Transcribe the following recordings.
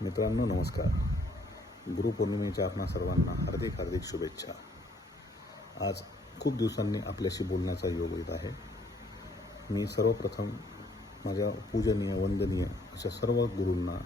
मित्रांनो नमस्कार. गुरुपौर्णिमेच्या आपणा सर्वांना हार्दिक हार्दिक शुभेच्छा. आज खूप दिवसांनी आपल्याशी बोलण्याचा योग येत आहे. मी सर्वप्रथम माझ्या पूजनीय वंदनीय अशा सर्व गुरूंना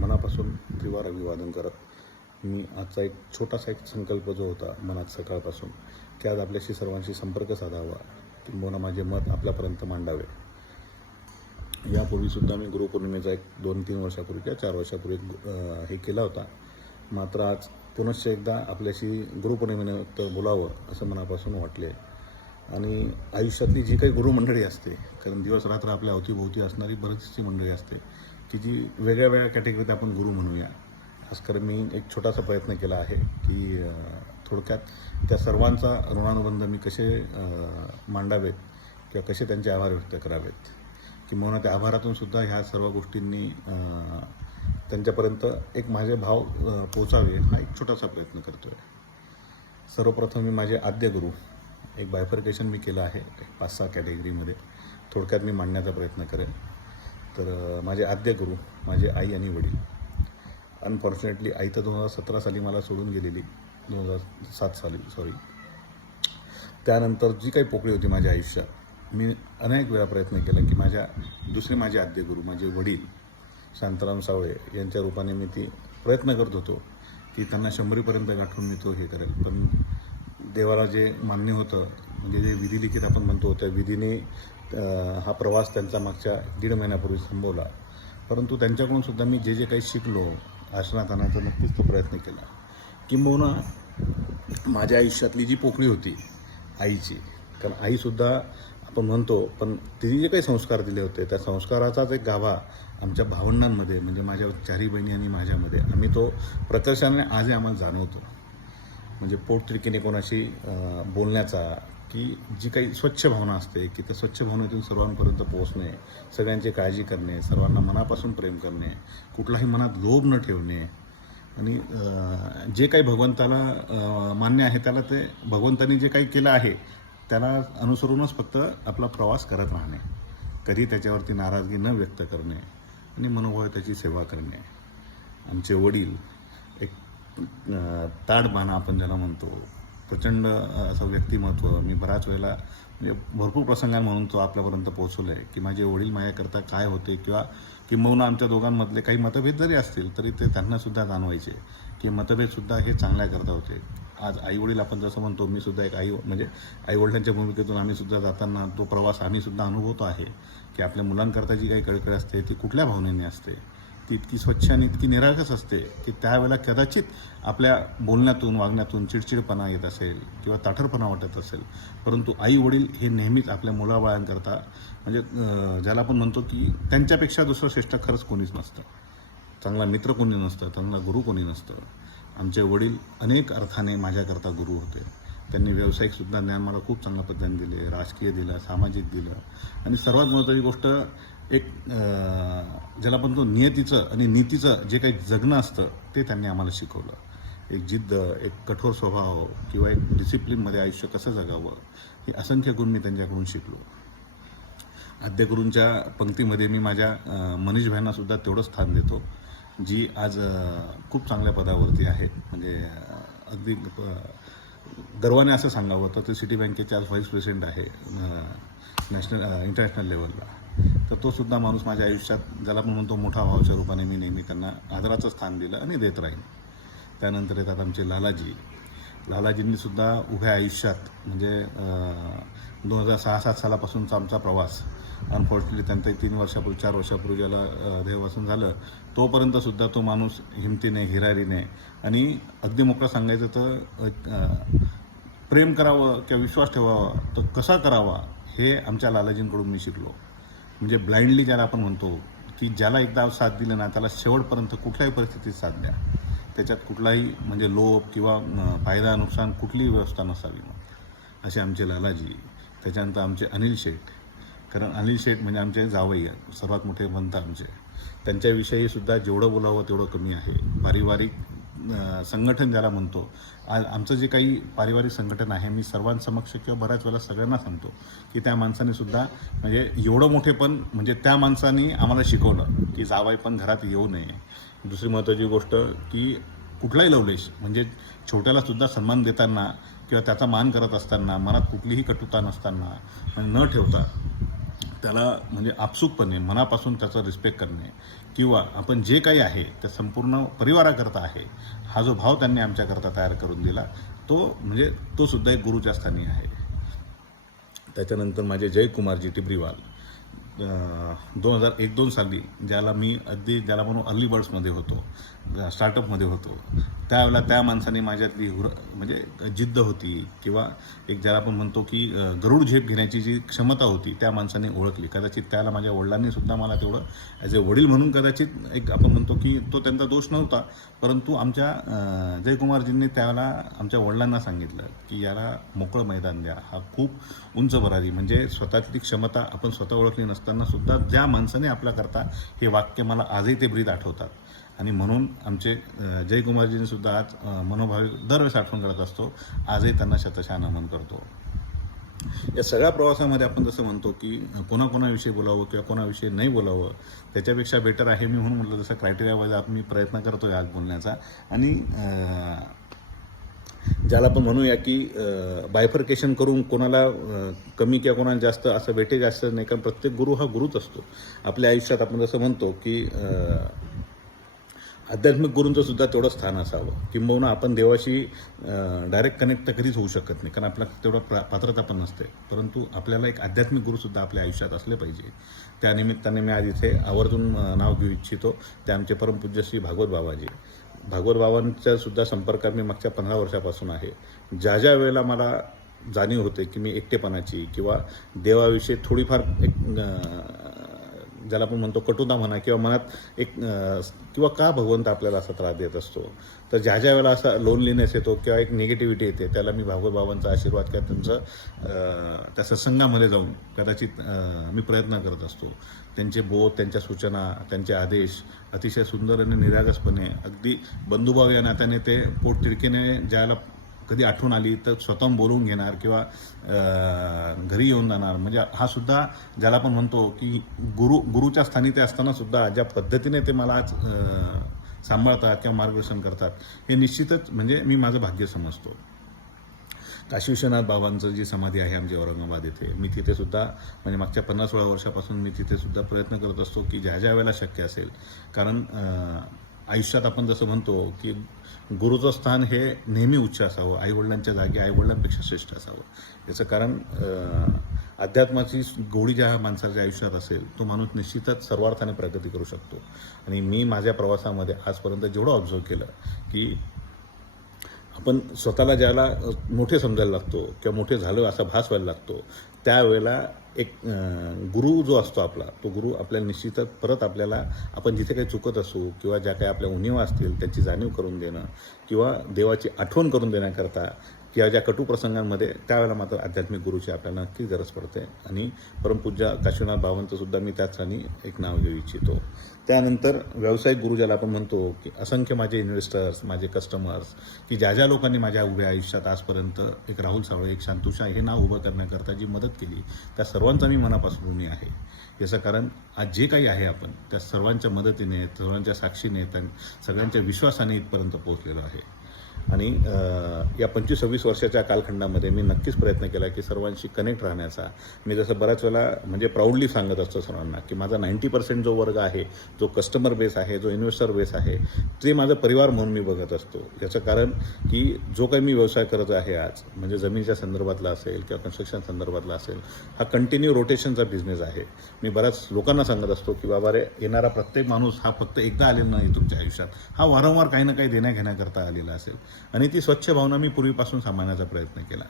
मनापासून त्रिवार अभिवादन करत मी आजचा एक छोटासा संकल्प जो होता मनात सकाळपासून की आज आपल्याशी सर्वांशी संपर्क साधावा, किंबहुना माझे मत आपल्यापर्यंत मांडावे. यापूर्वीसुद्धा मी गुरुपौर्णिमेचा एक 2-3 वर्षापूर्वी किंवा 4 वर्षापूर्वी हे केला होता. मात्र आज पुनश्च एकदा आपल्याशी गुरुपौर्णिमेनिमित्त बोलावं असं मनापासून वाटले. आणि आयुष्यातली जी काही गुरुमंडळी असते, कारण दिवस रात्र आपल्या अवतीभोवती असणारी बरीचशी मंडळी असते की जी वेगळ्या वेगळ्या कॅटेगरीत आपण गुरु म्हणूया. खासकर मी एक छोटासा प्रयत्न केला आहे की थोडक्यात त्या सर्वांचा ऋणानुबंध मी कसे मांडावेत किंवा कसे त्यांचे आभार व्यक्त करावेत, किंवा त्या आभारातून सुद्धा ह्या सर्व गोष्टींनी त्यांच्यापर्यंत एक माझे भाव पोचावे हा एक छोटासा प्रयत्न करतो आहे. सर्वप्रथम मी माझे आद्य गुरु, एक बायफर्केशन मी केलं आहे 5-6 कॅटेगरीमध्ये, थोडक्यात मी मांडण्याचा प्रयत्न करेन. तर माझे आद्य गुरु माझे आई आणि वडील. अनफॉर्च्युनेटली आई तर 2017 साली मला सोडून गेलेली, 2007 साली सॉरी. त्यानंतर जी काही पोकळी होती माझ्या आयुष्यात, मी अनेक वेळा प्रयत्न केला की दुसरे माझे आद्य गुरु माझे वडील शांताराम सावळे यांच्या रूपाने मी प्रयत्न करत होतो की त्यांना 100पर्यंत गाठून मी हे करेल. पण देवाला जे मान्य होतं, म्हणजे जे विधिलिखित आपण म्हणतो त्या विधीने हा प्रवास त्यांचा मागच्या 1.5 महिन्यापूर्वी थांबवला. परंतु त्यांच्याकडून सुद्धा मी जे काही शिकलो, आश्रमात आणायचा नक्कीच तो प्रयत्न केला. किंबहुना माझ्या आयुष्यातली जी पोकळी होती आईची, कारण आईसुद्धा आपण म्हणतो, पण तिने जे काही संस्कार दिले होते त्या संस्काराचाच एक गाभा आमच्या भावंडांमध्ये, म्हणजे माझ्या 4 बहिणी आणि माझ्यामध्ये आम्ही तो प्रकर्षाने आजही आम्हाला जाणवतो. म्हणजे पोटतिडकीने कोणाशी बोलण्याचा, की जी काही स्वच्छ भावना असते की त्या स्वच्छ भावनेतून सर्वांपर्यंत पोहोचणे, सगळ्यांची काळजी करणे, सर्वांना मनापासून प्रेम करणे, कुठलाही मनात लोभ न ठेवणे, आणि जे काही भगवंताला मान्य आहे त्याला ते भगवंतानी जे काही केलं आहे त्याला अनुसरूनच फक्त आपला प्रवास करत राहणे, कधी त्याच्यावरती नाराजगी न व्यक्त करणे आणि मनोभावे त्याची सेवा करणे. आमचे वडील एक ताडबाणा आपण ज्याला म्हणतो, प्रचंड असं व्यक्तिमत्व. मी बऱ्याच वेळेला म्हणजे भरपूर प्रसंगांमधून तो आपल्यापर्यंत पोहोचवलं आहे की माझे वडील माझ्याकरता काय होते, किंबहुना आमच्या दोघांमधले काही मतभेद जरी असतील तरी ते त्यांनासुद्धा जाणवायचे की मतभेदसुद्धा हे चांगल्याकरता होते. आज आईवडील आपण जसं म्हणतो, मी सुद्धा एक म्हणजे आईवडिलांच्या भूमिकेतून आम्हीसुद्धा जाताना तो प्रवास आम्हीसुद्धा अनुभवतो आहे की आपल्या मुलांकरता जी काही कळकळ असते ती कुठल्या भावनेने असते, ती इतकी स्वच्छ आणि इतकी निरागस असते की त्यावेळेला कदाचित आपल्या बोलण्यातून वागण्यातून चिडचिडपणा येत असेल किंवा ताठरपणा वाटत असेल, परंतु आई वडील हे नेहमीच आपल्या मुलाबाळांकरता, म्हणजे ज्याला आपण म्हणतो की त्यांच्यापेक्षा दुसरं श्रेष्ठ खरंच कोणीच नसतं, चांगला मित्र कोणी नसतं, चांगला गुरु कोणी नसतं. आमचे वडील अनेक अर्थाने माझ्याकरता गुरु होते. त्यांनी व्यावसायिकसुद्धा ज्ञान मला खूप चांगल्या पद्धतीने दिले, राजकीय दिलं, सामाजिक दिलं, आणि सर्वात महत्त्वाची गोष्ट एक ज्याला म्हणतो नियतीचं आणि नीतीचं जे काही जगणं असतं ते त्यांनी आम्हाला शिकवलं. एक जिद्द, एक कठोर स्वभाव किंवा एक डिसिप्लिनमध्ये आयुष्य कसं जगावं, हे असंख्य गुण मी त्यांच्याकडून शिकलो. आद्यगुरूंच्या पंक्तीमध्ये मी माझ्या मनीष भाईंनासुद्धा तेवढं स्थान देतो, जी आज खूप चांगल्या पदावरती आहेत. म्हणजे अगदी गर्वाने असं सांगावं तर ते सिटी बँकेचे आज व्हाईस प्रेसिडेंट आहे इंटरनॅशनल लेवलला. तर तो सुद्धा माणूस माझ्या आयुष्यात, ज्याला आपण म्हणतो मोठा भावाच्या रूपाने, मी नेहमी त्यांना आदराचं स्थान दिलं आणि देत राहीन. त्यानंतर येतात आमचे लालाजींनीसुद्धा उभ्या आयुष्यात, म्हणजे 2006-07 सालापासूनचा आमचा प्रवास, अनफॉर्च्युनेटली त्यांचं 3 वर्षापूर्वी 4 वर्षापूर्वी ज्याला देहवासन झालं, तोपर्यंतसुद्धा तो माणूस हिमतीने, हिरारीने आणि अगदी मोकळं सांगायचं तर प्रेम करावं किंवा विश्वास ठेवावा तर कसा करावा हे आमच्या लालाजींकडून मी शिकलो. म्हणजे ब्लाइंडली ज्याला आपण म्हणतो की ज्याला एकदा साथ दिलं ना त्याला शेवटपर्यंत कुठल्याही परिस्थितीत साथ द्या, त्याच्यात कुठलाही म्हणजे लोभ किंवा फायदा नुकसान कुठलीही व्यवस्था नसावी, असे आमचे लालाजी. त्याच्यानंतर आमचे अनिल शेठ, कारण अनिल शेठ म्हणजे आमचे जावई सर्वात मोठे बनतात आमचे. त्यांच्याविषयीसुद्धा जेवढं बोलावं तेवढं कमी आहे. पारिवारिक संघटन ज्याला म्हणतो, आमचं जे काही पारिवारिक संघटन आहे, मी सर्वांसमक्ष किंवा बऱ्याच वेळेला सगळ्यांना सांगतो की त्या माणसाने सुद्धा म्हणजे एवढं मोठेपण म्हणजे त्या माणसाने आम्हाला शिकवलं की जावई पण घरात येऊ नये. दुसरी महत्त्वाची गोष्ट की कुठलाही लवलेश म्हणजे छोट्याला सुद्धा सन्मान देताना किंवा त्याचा मान करत असताना मनात कुठलीही कटुता नसताना न ठेवता त्याला म्हणजे आपसूकपणे मनापासून त्याचा रिस्पेक्ट करणे किंवा आपण जे काही आहे ते संपूर्ण परिवाराकरता आहे हा जो भाव त्यांनी आमच्याकरता तयार करून दिला तो म्हणजे तो सुद्धा एक गुरुच्या स्थानी आहे. त्याच्यानंतर माझे जयकुमारजी टिबरीवाल 2001-2 साली ज्याला मी अगदी ज्याला म्हणून अर्ली बर्ड्समध्ये होतो, स्टार्टअपमध्ये होतो, त्यावेळेला त्या माणसाने माझ्यातली म्हणजे जिद्द होती किंवा एक ज्याला आपण म्हणतो की गरुड झेप घेण्याची जी क्षमता होती त्या माणसाने ओळखली. कदाचित त्याला माझ्या वडिलांनी सुद्धा मला तेवढं ॲज अ वडील म्हणून कदाचित एक आपण म्हणतो की तो त्यांचा दोष नव्हता, परंतु आमच्या जयकुमारजींनी त्यावेळेला आमच्या वडिलांना सांगितलं की याला मोकळं मैदान द्या. हा खूप उंच भरारी म्हणजे स्वतःची क्षमता आपण स्वतः ओळखली नसताना सुद्धा ज्या माणसाने आपल्याकरता हे वाक्य मला आजही ते ब्रीद आठवतात. आणि म्हणून आमचे जयकुमारजींनी सुद्धा आज मनोभावे दरवेळेस आठवण करत असतो, आजही त्यांना शतशः नमन करतो. या सगळ्या प्रवासामध्ये आपण जसं म्हणतो की कोणाकोणाविषयी बोलावं किंवा कोणाविषयी नाही बोलावं त्याच्यापेक्षा बेटर आहे मी म्हणून म्हटलं जसं क्रायटेरिया वाईज मी प्रयत्न करतोय आज बोलण्याचा. आणि ज्याला आपण म्हणूया की बायफर्केशन करून कोणाला कमी किंवा कोणाला जास्त असं वेटेज असतं नाही, कारण प्रत्येक गुरु हा गुरुच असतो आपल्या आयुष्यात. आपण जसं म्हणतो की आध्यात्मिक गुरूंचं सुद्धा तेवढं स्थान असावं, किंबहुना आपण देवाशी डायरेक्ट कनेक्ट तर कधीच होऊ शकत नाही कारण आपल्याला तेवढं पात्रता पण नसते, परंतु आपल्याला एक आध्यात्मिक गुरुसुद्धा आपल्या आयुष्यात असले पाहिजे. त्यानिमित्ताने मी आज इथे आवर्जून नाव घेऊ इच्छितो ते आमचे परमपूज्य श्री भागवत बाबाजी. भागवत बाबांच्या सुद्धा संपर्कात मी मागच्या 15 वर्षापासून आहे. ज्या ज्या वेळेला मला जाणीव होते की मी एकटेपणाची किंवा देवाविषयी थोडीफार एक ज्याला आपण म्हणतो कटुता म्हणा किंवा मनात एक किंवा का भगवंत आपल्याला असा त्रास देत असतो, तर ज्या ज्या वेळेला असा लोनलीनेस येतो किंवा एक निगेटिव्हिटी येते त्याला मी भागवत बाबांचा आशीर्वाद किंवा त्यांचं त्या सत्संगामध्ये जाऊन कदाचित मी प्रयत्न करत असतो. त्यांचे बोध, त्यांच्या सूचना, त्यांचे आदेश अतिशय सुंदर आणि निरागसपणे अगदी बंधुभाव या नात्याने ते पोटतिडकीने ज्याला कधी आठवण आली तर स्वतःहून बोलवून घेणार किंवा घरी येऊन जाणार. म्हणजे हा सुद्धा ज्याला आपण म्हणतो की गुरुच्या स्थानी ते असताना सुद्धा ज्या पद्धतीने ते मला आज सांभाळतात किंवा मार्गदर्शन करतात हे निश्चितच म्हणजे मी माझं भाग्य समजतो. काशी विश्वनाथ बाबांचं जी समाधी आहे आमच्या औरंगाबाद येथे, मी तिथे सुद्धा म्हणजे मागच्या 50-16 वर्षापासून मी तिथे सुद्धा प्रयत्न करत असतो की ज्या ज्या वेळेला शक्य असेल, कारण आयुष्यात आपण जसं म्हणतो की गुरुचं स्थान हे नेहमी उच्च असावं, आईवडिलांच्या जागी आईवडिलांपेक्षा श्रेष्ठ असावं. याचं कारण अध्यात्माची गोडी ज्या माणसाच्या आयुष्यात असेल तो माणूस निश्चितच सर्वार्थाने प्रगती करू शकतो. आणि मी माझ्या प्रवासामध्ये आजपर्यंत जेवढं ऑब्झर्व केलं की आपण स्वतःला ज्याला मोठे समजायला लागतो किंवा मोठे झालो असा भास व्हायला लागतो त्यावेळेला एक गुरु जो असतो आपला, तो गुरु आपल्याला निश्चितच परत आपल्याला आपण जिथे काही चुकत असू किंवा ज्या काही आपल्या उणिवा असतील त्यांची जाणीव करून देणं किंवा देवाची आठवण करून देण्याकरता किंवा ज्या कटुप्रसंगांमध्ये त्यावेळेला मात्र आध्यात्मिक गुरुची आपल्याला नक्की गरज पडते. आणि परमपूज्य काशीनाथ बाबांचं सुद्धा मी त्याच ठिकाणी एक नाव घेऊ इच्छितो. त्यानंतर व्यावसायिक गुरु ज्याला आपण म्हणतो की असंख्य माझे इन्व्हेस्टर्स, माझे कस्टमर्स की ज्या ज्या लोकांनी माझ्या उभ्या आयुष्यात आजपर्यंत एक राहुल सावळे, एक शांतुशा हे नाव उभं करण्याकरता जी मदत केली त्या सर्वांचा मी मनापासून ऋणी आहे. याचं कारण आज जे काही आहे आपण त्या सर्वांच्या मदतीने, सर्वांच्या साक्षीने, सगळ्यांच्या विश्वासाने इथपर्यंत पोहोचलेलो आहे. आणि या 25-26 वर्षाच्या कालखंडामध्ये मी नक्कीच प्रयत्न केला की सर्वांशी कनेक्ट राहण्याचा. मी जसं बऱ्याच वेळा म्हणजे प्राऊडली सांगत असतो सर्वांना की माझा 90% जो वर्ग आहे, जो कस्टमर बेस आहे, जो इन्व्हेस्टर बेस आहे, ते माझा परिवार म्हणून मी बघत असतो. याचं कारण की जो काही मी व्यवसाय करत आहे आज म्हणजे जमिनीच्या संदर्भातला असेल किंवा कन्स्ट्रक्शन संदर्भातला असेल, हा कंटिन्यू रोटेशनचा बिझनेस आहे. मी बऱ्याच लोकांना सांगत असतो की बाबा रे, येणारा प्रत्येक माणूस हा फक्त एकदा आलेला नाही तुमच्या आयुष्यात, हा वारंवार काही ना काही देण्याघेण्याकरता आलेला असेल. आणि ती स्वच्छ भावना मी पूर्वीपासून सांभाळण्याचा प्रयत्न केला.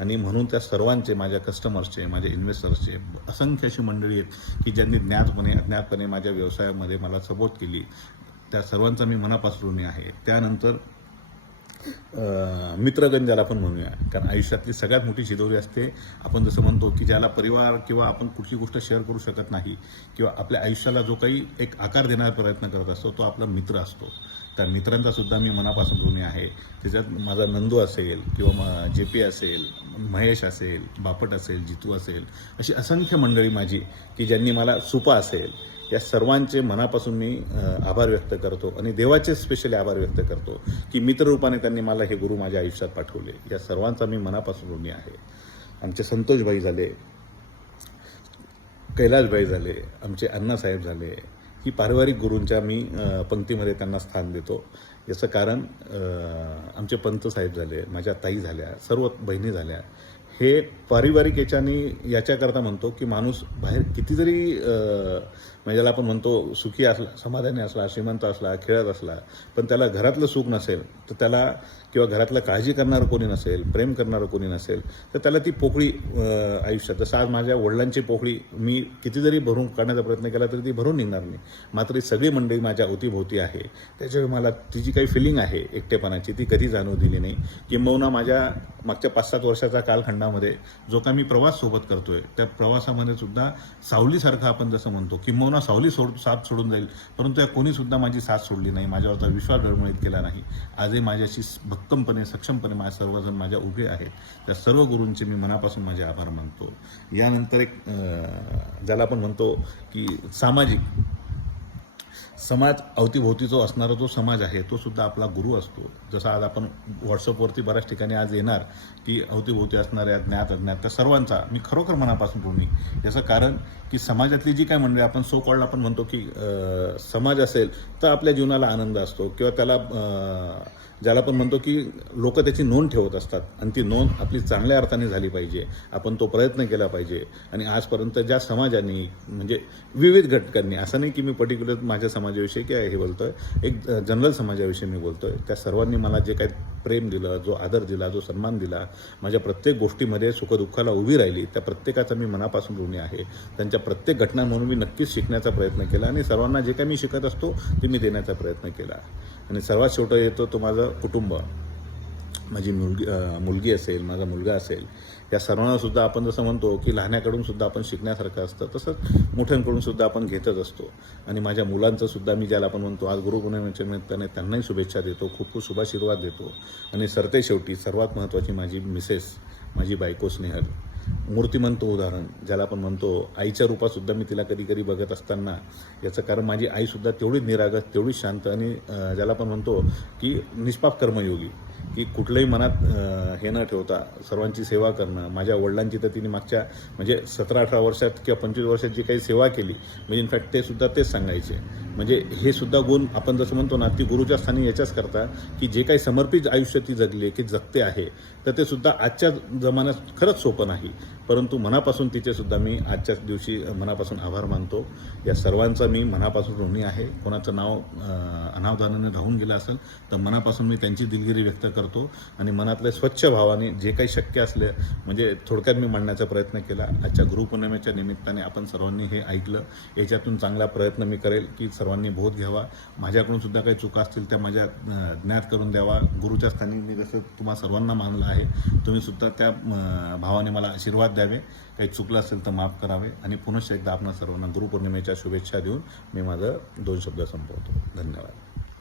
आणि म्हणून त्या सर्वांचे, माझ्या कस्टमर्सचे, माझ्या इन्व्हेस्टर्सचे असंख्य अशी मंडळी आहेत की ज्यांनी ज्ञातपणे अज्ञातपणे माझ्या व्यवसायामध्ये मला सपोर्ट केली. त्या सर्वांचा मी मनापासून ऋणी आहे. त्यानंतर मित्रगण ज्याला आपण म्हणूया, कारण आयुष्यातली सगळ्यात मोठी शिदोरी असते. आपण जसं म्हणतो की ज्याला परिवार किंवा आपण कुठली गोष्ट शेअर करू शकत नाही किंवा आपल्या आयुष्याला जो काही एक आकार देण्याचा प्रयत्न करत असतो तो आपला मित्र असतो. त्या मित्रांचा सुद्धा मी मनापासून ऋणी आहे. त्याच्यात माझा नंदू असेल किंवा JP असेल, महेश असेल, बापट असेल, जितू असेल, अशी असंख्य मंडळी माझी की ज्यांनी मला सुपा असेल, या सर्वांचे मनापासून मी आभार व्यक्त करतो आणि देवाचे स्पेशली आभार व्यक्त करतो की मित्ररूपाने त्यांनी मला हे गुरु माझ्या आयुष्यात पाठवले. या सर्वांचा मी मनापासून ऋणी आहे. आमचे संतोषभाई झाले, कैलासभाई झाले, आमचे अण्णासाहेब झाले, ही पारिवारिक गुरूंच्या मी पंक्तीमध्ये त्यांना स्थान देतो. याचं कारण आमचे पंत साहेब झाले, माझ्या ताई झाल्या, सर्व बहिणी झाल्या. हे पारिवारिक याच्याकरता म्हणतो की माणूस बाहेर किती जरी म्हणजे ज्याला आपण म्हणतो सुखी असला, समाधानी असला, श्रीमंत असला, खेळत असला, पण त्याला घरातलं सुख नसेल तर त्याला किंवा घरातलं काळजी करणारं कोणी नसेल, प्रेम करणारं कोणी नसेल तर त्याला ती पोकळी आयुष्यात, जसं आज माझ्या वडिलांची पोकळी मी किती जरी भरून काढण्याचा प्रयत्न केला तरी ती भरून निघणार नाही. मात्र ही सगळी मंडळी माझ्या अवतीभोवती आहे. त्याच्यामुळे मला ती जी काही फिलिंग आहे एकटेपणाची ती कधी जाणवू दिली नाही. किंबहुना माझ्या मागच्या 5-7 वर्षाचा कालखंडामध्ये जो काही मी प्रवास सोबत करतोय त्या प्रवासामध्ये सुद्धा सावलीसारखं आपण जसं म्हणतो किंबहुना सावली साथ सोडून जाईल, परंतु या कोणीसुद्धा माझी साथ सोडली नाही, माझ्यावरचा विश्वास डळमळीत केला नाही. आजही माझ्याशी भक्कमपणे सक्षमपणे माझ्या सर्वजण माझ्या उभे आहेत. त्या सर्व गुरूंचे मी मनापासून माझे आभार मानतो. यानंतर एक ज्याला आपण म्हणतो की सामाजिक समाज अवतीभोवती जो असणारा जो समाज आहे तो सुद्धा आपला गुरु असतो. जसं आज आपण व्हॉट्सअपवरती बऱ्याच ठिकाणी आज येणार की अवतीभोवती असणाऱ्या ज्ञात अज्ञात त्या सर्वांचा मी खरोखर मनापासून ऋणी. याचं कारण की समाजातली जी काय मंडळी आपण सो कॉल्ड आपण म्हणतो की समाज असेल तर आपल्या जीवनाला आनंद असतो किंवा त्याला ज्याला आपण म्हणतो की लोक त्याची नोंद ठेवत असतात आणि ती नोंद आपली चांगल्या अर्थाने झाली पाहिजे. आपण तो प्रयत्न केला पाहिजे. आणि आजपर्यंत ज्या समाजाने म्हणजे विविध घटकांनी, असं नाही की मी पर्टिक्युलर माझ्या समाजाविषयी काय हे बोलतोय, एक जनरल समाजाविषयी मी बोलतोय, त्या सर्वांनी मला जे काही प्रेम दिलं, जो आदर दिला, जो सन्मान दिला, माझ्या प्रत्येक गोष्टीमध्ये सुखदुःखाला उभी राहिली, त्या प्रत्येकाचा मी मनापासून ऋणी आहे. त्यांच्या प्रत्येक घटनांमधून मी नक्कीच शिकण्याचा प्रयत्न केला आणि सर्वांना जे काही मी शिकत असतो ते मी देण्याचा प्रयत्न केला. आणि सर्वात शेवटं येतो तो माझं कुटुंब. माझी मुलगी असेल, माझा मुलगा असेल, या सर्वांना सुद्धा आपण जसं म्हणतो की लहान्याकडून सुद्धा आपण शिकण्यासारखं असतं, तसंच मोठ्यांकडून सुद्धा आपण घेतच असतो. आणि माझ्या मुलांचं सुद्धा मी ज्याला आपण म्हणतो आज गुरुपौर्णिमेच्या निमित्ताने त्यांनाही शुभेच्छा देतो, खूप खूप शुभाशीर्वाद देतो. आणि सरते शेवटी सर्वात महत्त्वाची माझी मिसेस, माझी बायको स्नेहल, मूर्तिमंत उदाहरण ज्याला आपण म्हणतो. आईच्या रूपातसुद्धा मी तिला कधी कधी बघत असताना, याचं कारण माझी आईसुद्धा तेवढीच निरागस, तेवढीच शांत आणि ज्याला आपण म्हणतो की निष्पाप कर्मयोगी, की कुठलंही मनात हे न ठेवता सर्वांची सेवा करणं. माझ्या वडिलांची तर तिने मागच्या म्हणजे 17-18 वर्षात किंवा 25 वर्षात जी काही सेवा केली, म्हणजे इनफॅक्ट ते सुद्धा तेच सांगायचे. म्हणजे हे सुद्धा गुण आपण जसं म्हणतो ना, ती गुरुच्या स्थानी याच्याच करता की जे काही समर्पित आयुष्य ती जगले की जगते आहे, तर ते सुद्धा आजच्या जमान्यात खरंच सोपं नाही. परंतु मनापासून तिचेसुद्धा मी आजच्याच दिवशी मनापासून आभार मानतो. या सर्वांचा मी मनापासून ऋणी आहे. कोणाचं नाव अनावधानाने राहून गेलं असेल तर मनापासून मी त्यांची दिलगिरी व्यक्त करतो आणि मनातल्या स्वच्छ भावाने जे काही शक्य असले म्हणजे थोडक्यात मी मांडण्याचा प्रयत्न केला. आजच्या गुरुपौर्णिमेच्या निमित्ताने आपण सर्वांनी हे ऐकलं. याच्यातून चांगला प्रयत्न मी करेल की सर्वांनी बोध घ्यावा. माझ्याकडून सुद्धा काही चुका असतील त्या माझ्या ज्ञात करून द्यावा. गुरुच्या स्थानी मी जसं तुम्हा सर्वांना मानलं आहे, तुम्ही सुद्धा त्या भावाने मला आशीर्वाद द्यावे. काही चुकलं असेल तर माफ करावे. आणि पुनश्च एकदा आपणा सर्वांना गुरुपौर्णिमेच्या शुभेच्छा देऊन मी माझं 2 शब्द संपवतो. धन्यवाद.